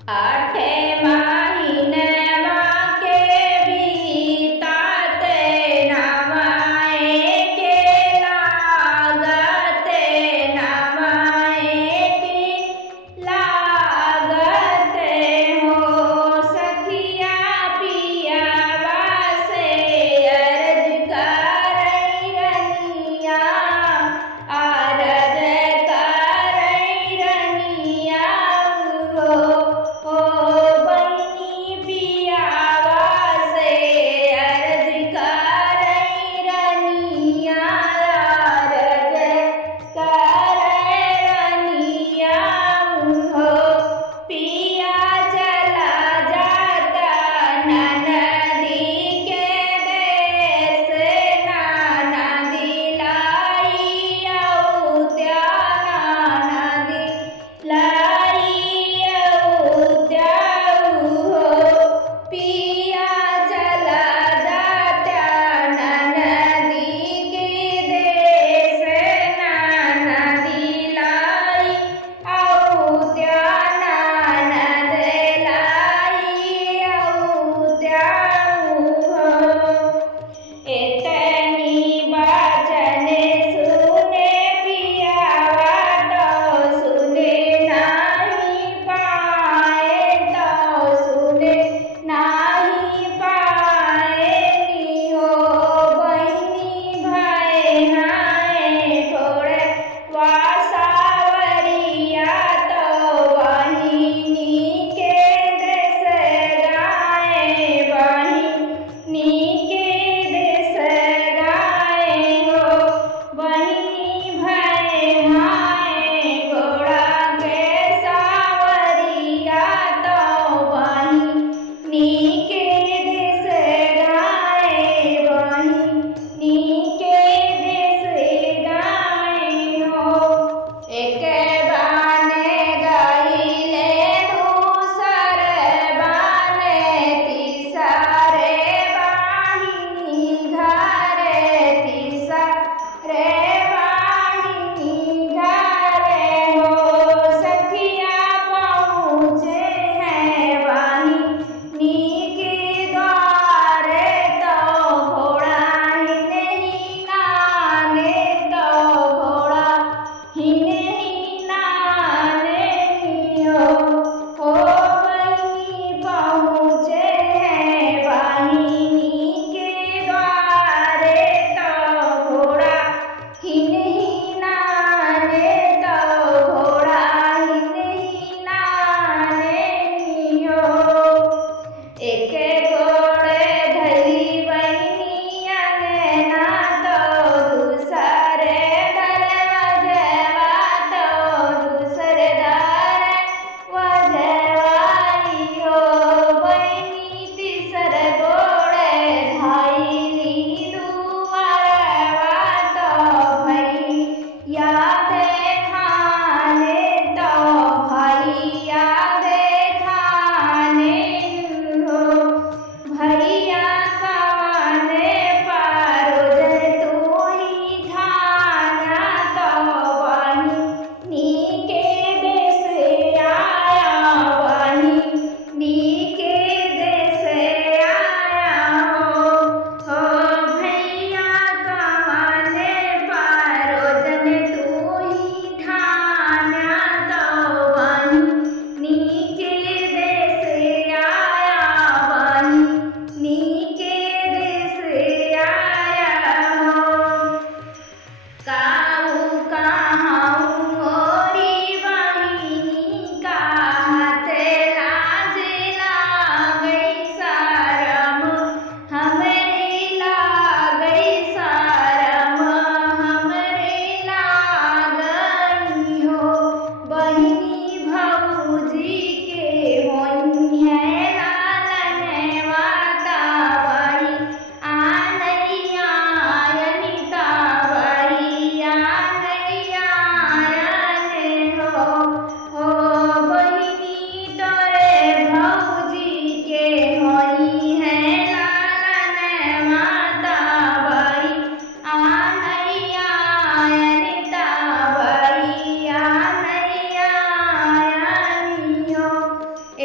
आठे महीनवा के बीताते नवाए के लागते नवाए की लागते हो सखिया पियावा से अर्ज करई रनिया अरज करई रनिया ओ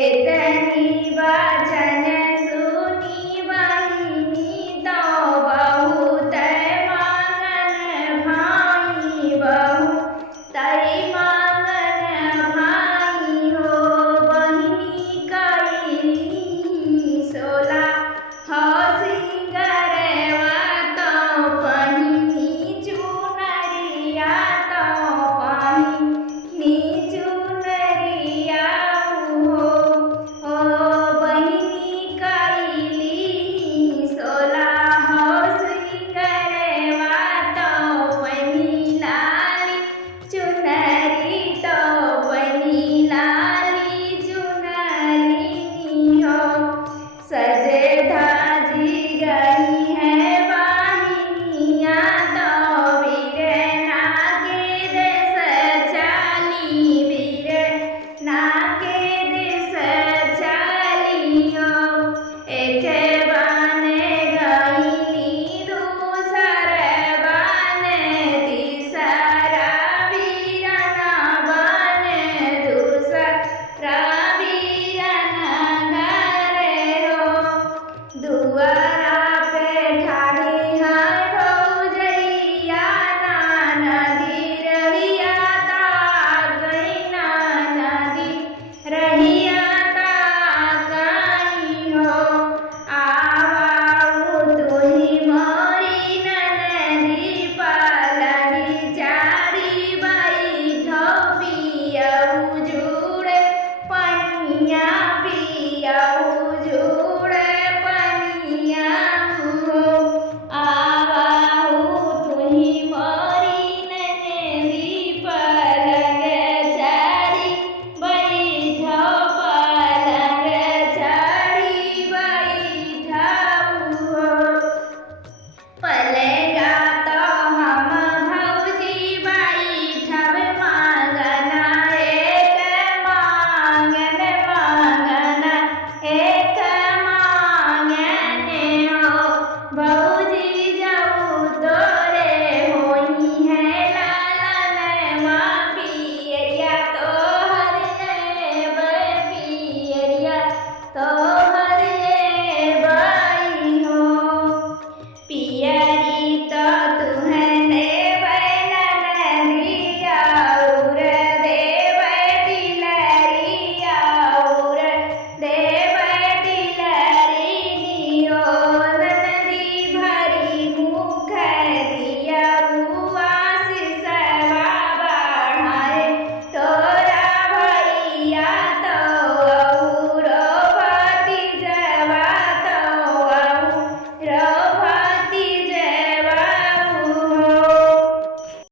एतनी वचन सुनी बहिनी तो बहुत मांगन भाई बहुत मांगन भाई हो बहिनी कैली 16 हो सिंगरवा तो पहिनी चुनरिया तो पहिनी चुनरिया हो बहिनी कैली 16 हो सिंगरवा तो पहिनी लाली चुनरी तो पहिनी लाली चुनरी हो सजे धाजी गई है बाहिनिया तो वीरना के देश चली वीरना के देश चली हो एक बाने गईली दूसर बाने तीसरा वीरना बाने दूसरा वीरना घरे हो दुआरा पे ठाड़ी है भौजैया नदी रहिया ता गई नदी रहिया ता गई हो आवाऊ तुही मोरी ननदी पलनी चारी बैठो पियऊ जुड़े पनिया पी